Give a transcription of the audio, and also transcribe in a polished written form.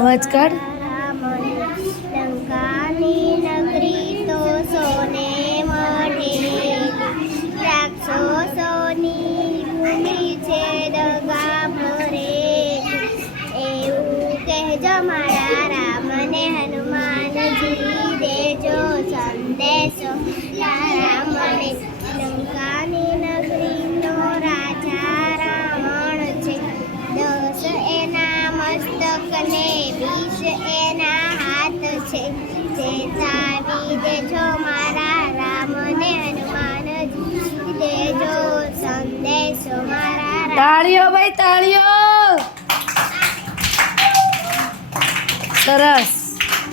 અવાજ કાઢ. લંકાની નગરી તો સોને મઢેલી, રાક્ષસોની ભૂમિ છે દગા ભરેલી. એવું કહેજો મારા રામને હનુમાનજી, દેજો સંદેશો રામને. લંકાની નગરીનો રાજા રાવણ છે, 10 એના મસ્તક ને 20 એના હાથ છે. ચેતાવી દેજો મારા રામને હનુમાનજી, દેજો સંદેશો મારા તાળીઓ ભાઈ, તાળીઓ. સરસ.